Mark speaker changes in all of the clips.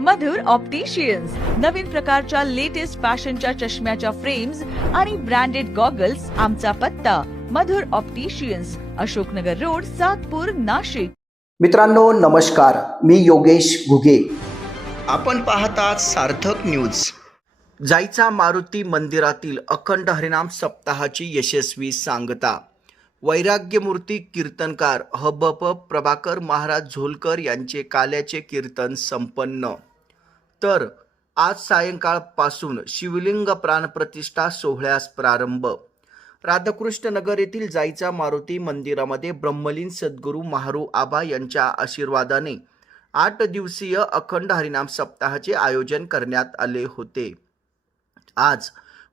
Speaker 1: मधुर opticians नवीन प्रकारच्या latest फॅशनच्या चष्म्याच्या फ्रेम्स आणि ब्रँडेड गॉगल्स आमचा पत्ता. Madhur opticians Ashoknagar road Satpur Nashik.
Speaker 2: मित्रांनो नमस्कार. मी योगेश घुगे.
Speaker 3: आपण पाहतात सार्थक न्यूज जायचा मारुती मंदिरातील अखंड हरिनाम सप्ताहाची यशस्वी सांगता. वैराग्यमूर्ती कीर्तनकार हबप प्रभाकर महाराज झोलकर यांचे काल्याचे कीर्तन संपन्न. तर आज सायंकाळपासून शिवलिंग प्राणप्रतिष्ठा सोहळ्यास प्रारंभ. राधाकृष्णनगर येथील जाईचा मारुती मंदिरामध्ये ब्रह्मलीन सद्गुरू महारू आबा यांच्या आशीर्वादाने आठ दिवसीय अखंड हरिनाम सप्ताहाचे आयोजन करण्यात आले होते. आज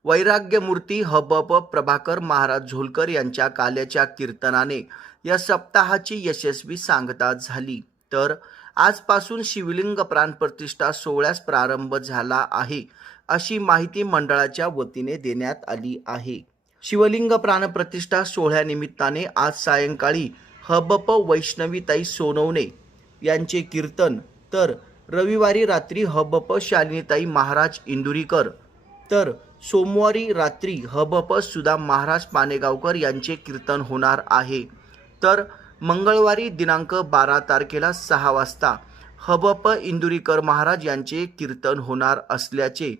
Speaker 3: वैराग्यमूर्ती हबप प्रभाकर महाराज झोलकर यांच्या काल्याच्या कीर्तनाने या सप्ताहाची यशस्वी सांगता झाली. तर आजपासून शिवलिंग प्राणप्रतिष्ठा सोहळ्यास प्रारंभ झाला आहे अशी माहिती मंडळाच्या वतीने देण्यात आली आहे. शिवलिंग प्राणप्रतिष्ठा सोहळ्यानिमित्ताने आज सायंकाळी हबप वैष्णवीताई सोनवणे यांचे कीर्तन तर रविवारी रात्री हबप शालिनीताई महाराज इंदुरीकर तर सोमवारी रात्री हबप सुधा महाराज पानेगावकर यांचे कीर्तन होणार आहे. तर मंगळवारी दिनांक बारा तारखेला सहा वाजता हबप इंदुरीकर महाराज यांचे कीर्तन होणार असल्याचे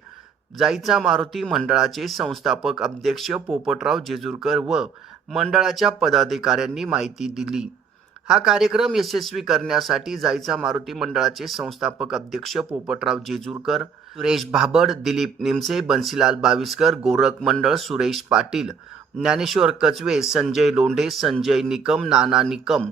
Speaker 3: जायचा मारुती मंडळाचे संस्थापक अध्यक्ष पोपटराव जेजूरकर व मंडळाच्या पदाधिकाऱ्यांनी माहिती दिली. हा कार्यक्रम यशस्वी करण्यासाठी जायचा मारुती मंडळाचे संस्थापक अध्यक्ष पोपटराव जेजूरकर सुरेश भाबड दिलीप निमसे बन्सीलाल बाविस्कर गोरख मंडळ सुरेश पाटील ज्ञानेश्वर कचवे संजय लोंढे संजय निकम नाना निकम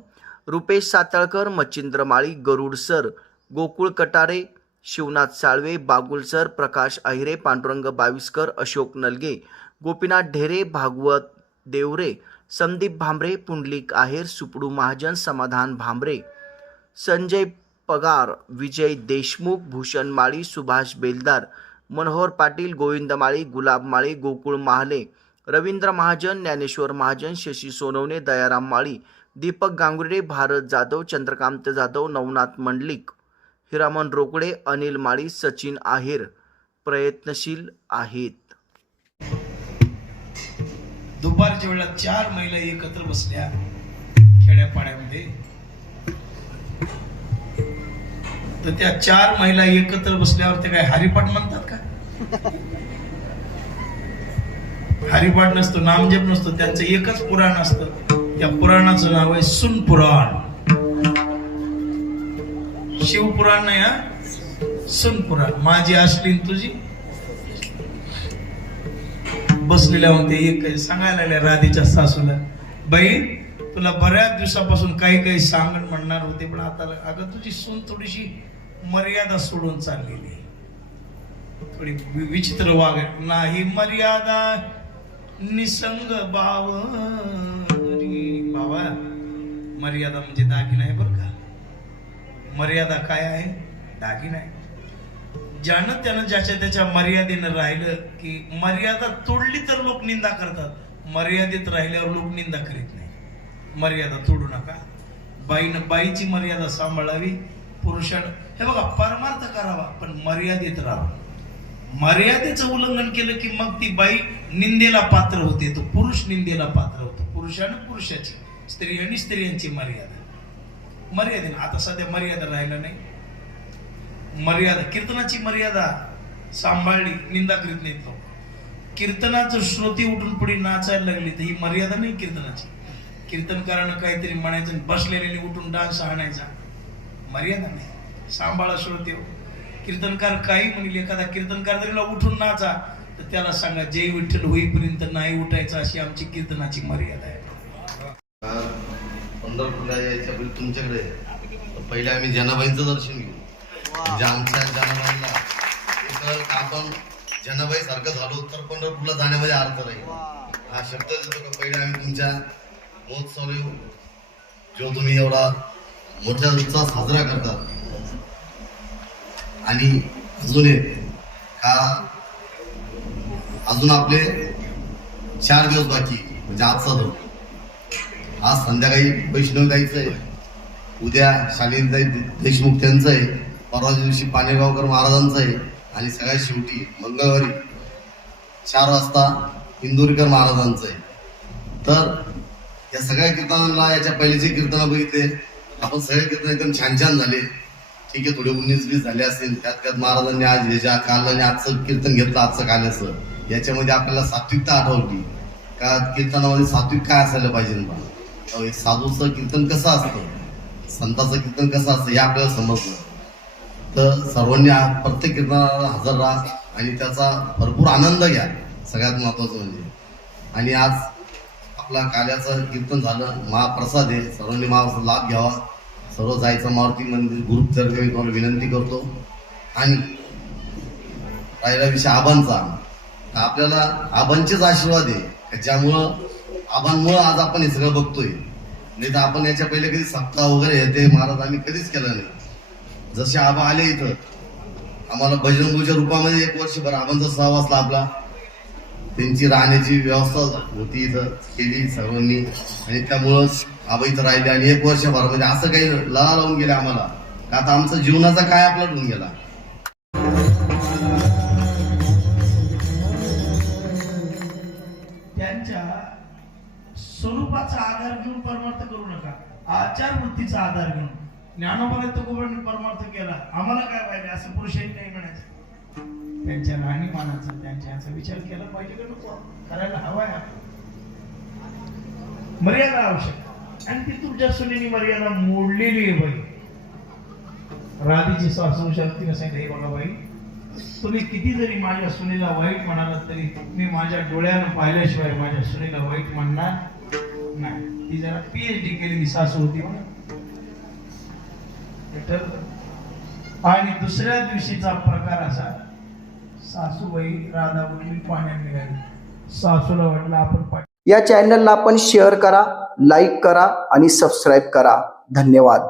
Speaker 3: रुपेश साताळकर मच्छिंद्र माळी गरुड सर गोकुळ कटारे शिवनाथ साळवे बागुल सर प्रकाश अहिरे पांडुरंग बाविस्कर अशोक नलगे गोपीनाथ ढेरे भागवत देवरे संदीप भांबरे पुंडलिक आहेर सुपडू महाजन समाधान भांबरे संजय पगार विजय देशमुख भूषण माळी सुभाष बेलदार मनोहर पाटील गोविंद माळी गुलाब माळी गोकुळ महाले रवींद्र महाजन ज्ञानेश्वर महाजन शशी सोनवणे दयाराम माळी दीपक गांगुर्डे भारत जाधव चंद्रकांत जाधव नवनाथ मंडलिक हिरामन रोकडे अनिल माळी सचिन आहेर प्रयत्नशील आहेत.
Speaker 4: दुपारच्या वेळेला चार महिला एकत्र बसल्या खेड्यापाड्यामध्ये. तर त्या चार महिला एकत्र बसल्यावर ते काय हरिपाठ म्हणतात का? हरिपाठ नसतो नामजप नसतो त्यांचं एकच पुराण असतं. त्या पुराणाचं नाव आहे सुन पुराण. शिवपुराण नाही हा? सुन पुराण. माझी असली तुझी. बसलेल्या होते एक सांगायला लागल्या राधेच्या सासूला बाई तुला बऱ्याच दिवसापासून काही काही सांगण म्हणणार होते पण आता अगं तुझी सून थोडीशी मर्यादा सोडून चाललेली थोडी विचित्र वाग नाही मर्यादा निसंग बाव बाबा मर्यादा म्हणजे दागिना आहे बरं का? मर्यादा काय आहे? दागिना आहे. ज्यानं त्यानं ज्याच्या त्याच्या मर्यादेनं राहिलं की मर्यादा तोडली तर लोक निंदा करतात. मर्यादेत राहिल्यावर लोक निंदा करीत नाही मर्यादा तोडू नका. बाईनं बाईची मर्यादा सांभाळावी. पुरुषानं हे बघा परमार्थ करावा पण मर्यादेत राहावा. मर्यादेचं उल्लंघन केलं की मग ती बाई निंदेला पात्र होते तो पुरुष निंदेला पात्र होतो. पुरुषानं पुरुषाची स्त्री आणि स्त्रियांची मर्यादा. मर्यादेनं आता सध्या मर्यादा राहिला नाही. मर्यादा कीर्तनाची मर्यादा सांभाळली निंदा करीत नाही तो कीर्तनाचं श्रोती उठून पुढे नाचायला लागली तर ही मर्यादा नाही कीर्तनाची. कीर्तनकारानं काहीतरी म्हणायचं आणि बसलेल्याने उठून डान्स आणायचा. मर्यादा नाही. सांभाळा श्रोतेव कीर्तनकार काही म्हणले एखादा कीर्तनकार जरी उठून नाचा तर त्याला सांगा जय विठ्ठल होईपर्यंत नाही उठायचं अशी आमची कीर्तनाची मर्यादा आहे.
Speaker 5: पंढरपूरला यायच्या तुमच्याकडे पहिले आम्ही जनाबाईंचं दर्शन घेऊ. म्हणजे आमच्या जनाबाईला आपण जनाबाई सारखं झालो तर पंढरपूरला जाण्यामध्ये अर्थ राहील हा शब्द देतो का? पहिले आम्ही तुमच्या महोत्सव येऊ. जो तुम्ही एवढा मोठ्या उत्साह साजरा करतात. आणि अजून एक का अजून आपले चार दिवस बाकी म्हणजे आजचा धरून आज संध्याकाळी वैष्णवगाईचं आहे. उद्या शालीनताई देशमुख त्यांचं आहे. परवा दिवशी पाणेगावकर महाराजांचं आहे. आणि सगळ्यात शेवटी मंगळवारी चार वाजता इंदोरीकर महाराजांचं आहे. तर या सगळ्या कीर्तनांना याच्या पहिलेचे कीर्तन बघितले. आपण सगळे कीर्तन एकदम छान छान झाले. ठीक आहे थोडे उन्नीस वीस झाले असतील त्यात त्यात महाराजांनी आज ह्याच्या काल आणि आजचं कीर्तन घेतलं आजचं काल्याचं याच्यामध्ये आपल्याला सात्विकता आठवली का कीर्तनामध्ये सात्विक काय असायला पाहिजे ना एक साधूचं कीर्तन कसं असतं? संताचं कीर्तन कसं असतं हे आपल्याला समजलं. तर सर्वांनी प्रत्येक कीर्तनाला हजर राहा आणि त्याचा भरपूर आनंद घ्या. सगळ्यात महत्वाचं म्हणजे. आणि आज आपला काल्याचं कीर्तन झालं. महाप्रसाद आहे. सर्वांनी महाप्रसाद लाभ घ्यावा. सर्व जायचं मारुती मंदिर ग्रुपतर्फे मी तुम्हाला विनंती करतो. आणि राहिला विषय आबांचा. तर आपल्याला आबांचेच आशीर्वाद आहे. का ज्यामुळं आबांमुळं आज आपण हे सगळं बघतोय. नाही तर आपण याच्या पहिले कधी सप्ताह वगैरे येते महाराज आम्ही कधीच केलं नाही. जसे आबा आले इथं आम्हाला बजरंगूच्या रूपामध्ये एक वर्षभर आबांचा सहवास लाभला. त्यांची राहण्याची व्यवस्था होती इथं केली सर्वांनी. आणि त्यामुळंच आबा इथं राहिले आणि एक वर्षभरामध्ये म्हणजे असं काही लळा लावून गेले आम्हाला. का आता आमचा जीवनाचा काय आपला होऊन गेला?
Speaker 4: त्यांच्या स्वरूपाचा आधार घेऊन परमार्थ करू नका. आचार वृत्तीचा आधार घेऊन ज्ञानोपर्यंत परमार्थ केला. आम्हाला काय पाहिजे? असं पुरुषांनी नाही म्हणायचं. त्यांच्या राहणीमानाचा त्यांच्या याचा विचार केला पाहिजे का नको? करायला हवाय मर्यादा आवश्यक. आणि ती तुमच्या सुनेनी मर्यादा मोडलेली आहे बाई. राधीची सासू शक्तीने सांगितलं हे बघा बाई तुम्ही किती जरी माझ्या सुनेला वाईट म्हणालात तरी मी माझ्या डोळ्यानं पाहिल्याशिवाय माझ्या सुनेला वाईट म्हणणार नाही. ती जरा पीएचडी केलेली सासू होती म्हणून. आणि दुसऱ्या दिवशीचा प्रकार असा सासूबाई राधा उठली पाण्यात निघाली. सासूला वाटलं आपण पा
Speaker 2: या चॅनलला आपण शेअर करा लाईक करा आणि सबस्क्राईब करा. धन्यवाद.